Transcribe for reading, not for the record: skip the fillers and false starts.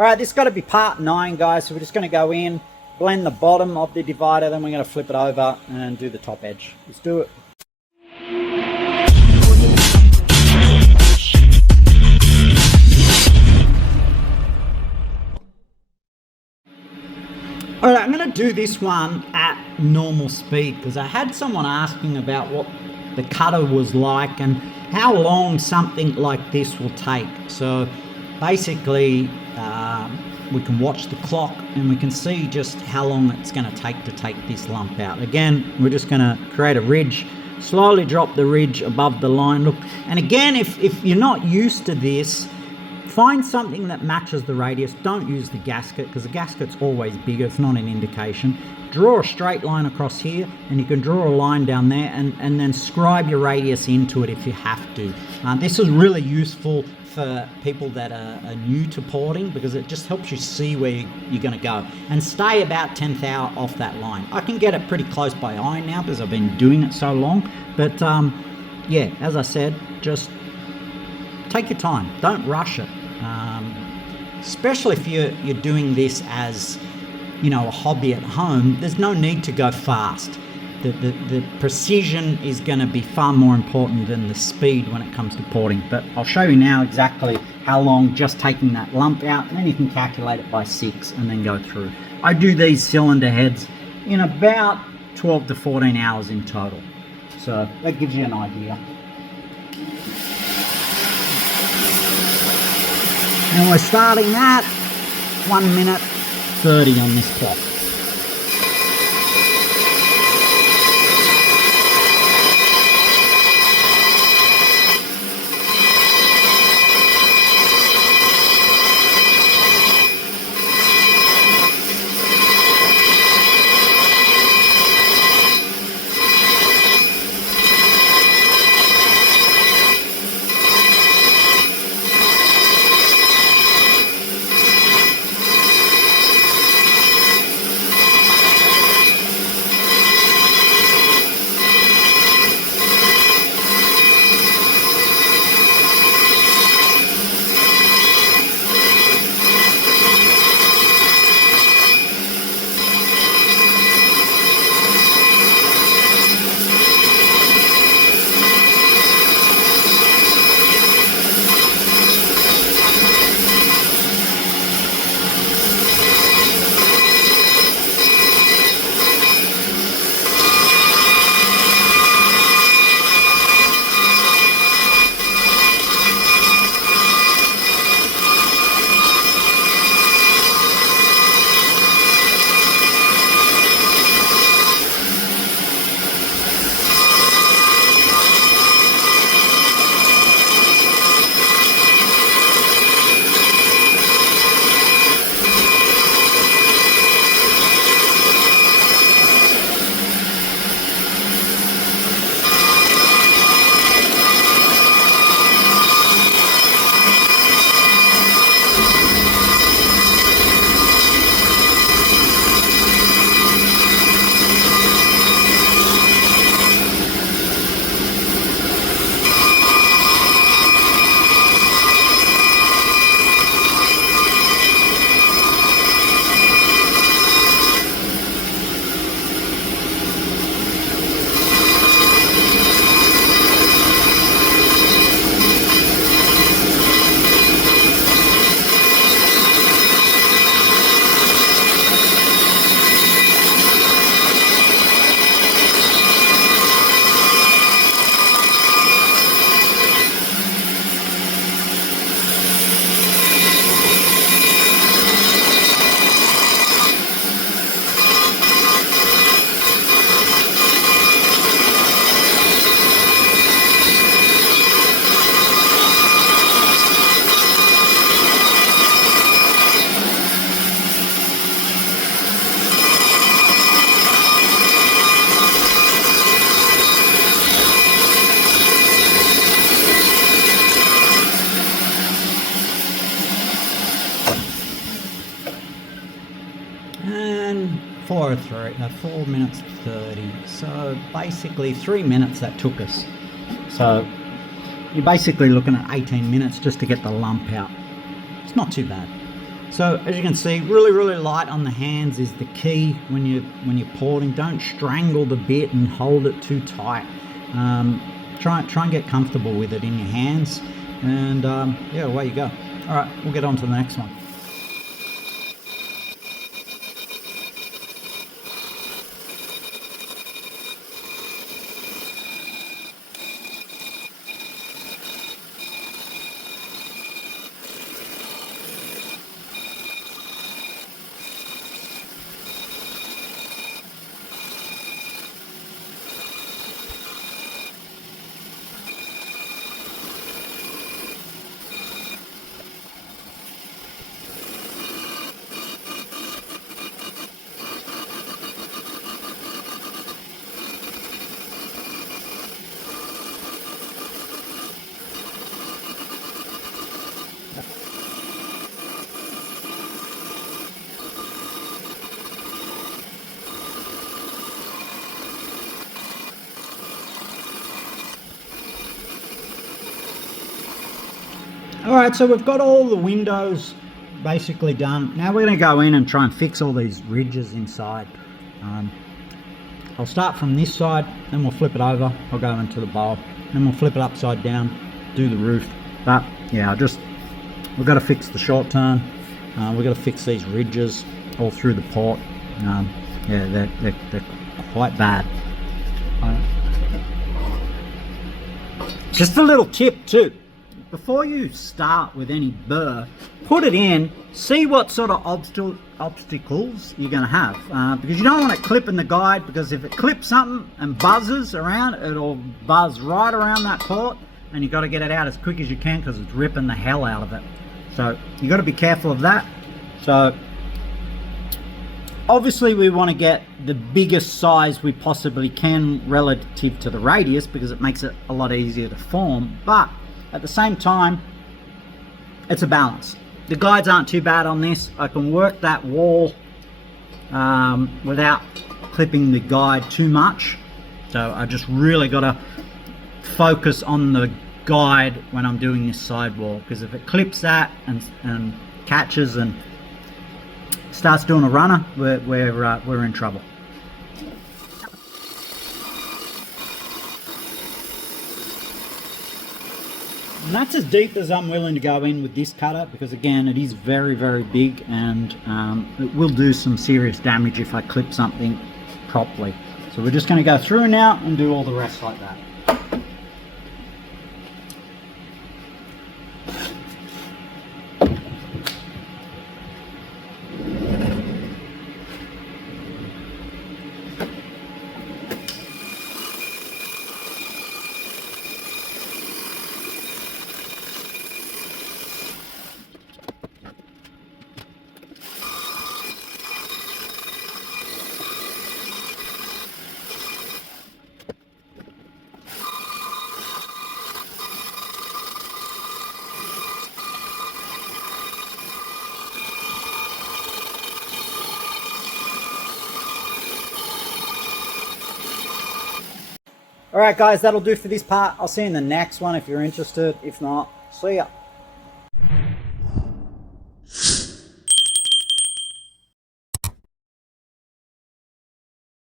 Alright, this has got to be part 9, guys, so we're just going to go in, blend the bottom of the divider, then we're going to flip it over and do the top edge. Let's do it. Alright, I'm going to do this one at normal speed because I had someone asking about what the cutter was like and how long something like this will take. So basically we can watch the clock and we can see just how long it's going to take this lump out. Again, we're just going to create a ridge, slowly drop the ridge above the line. Look, and again, if you're not used to this, find something that matches the radius. Don't use the gasket because the gasket's always bigger. It's not an indication. Draw a straight line across here and you can draw a line down there and then scribe your radius into it if you have to. This is really useful for people that are new to porting because it just helps you see where you're going to go. And stay about 10th hour off that line. I can get it pretty close by eye now because I've been doing it so long. But yeah, as I said, just take your time. Don't rush it. Especially if you're doing this as, you know, a hobby at home, there's no need to go fast. The precision is going to be far more important than the speed when it comes to porting. But I'll show you now exactly how long just taking that lump out, and then you can calculate it by 6 and then go through. I do these cylinder heads in about 12 to 14 hours in total. So that gives you an idea. And we're starting at 1 minute 30 on this clock. And 4 minutes 30. So basically 3 minutes that took us. So you're basically looking at 18 minutes just to get the lump out. It's not too bad. So as you can see, really light on the hands is the key when you're porting. Don't strangle the bit and hold it too tight. Try and get comfortable with it in your hands, and yeah, away you go. All right, we'll get on to the next one. Alright, so we've got all the windows basically done. Now we're going to go in and try and fix all these ridges inside. I'll start from this side, then we'll flip it over, I'll go into the bowl, then we'll flip it upside down, do the roof. But yeah, we've got to fix the short turn, we've got to fix these ridges all through the port. Yeah, they're quite bad. Just a little tip too. Before you start with any burr, put it in, see what sort of obstacles you're going to have, because you don't want it clipping the guide, because if it clips something and buzzes around, it'll buzz right around that port, and you've got to get it out as quick as you can because it's ripping the hell out of it. So you've got to be careful of that. So obviously we want to get the biggest size we possibly can relative to the radius, because it makes it a lot easier to form, but at the same time, it's a balance. The guides aren't too bad on this. I can work that wall without clipping the guide too much. So I just really got to focus on the guide when I'm doing this sidewall, because if it clips that and catches and starts doing a runner, we're in trouble. And that's as deep as I'm willing to go in with this cutter, because again, it is very big, and it will do some serious damage if I clip something properly. So we're just going to go through now and do all the rest like that. Alright guys, that'll do for this part. I'll see you in the next one if you're interested. If not, see ya.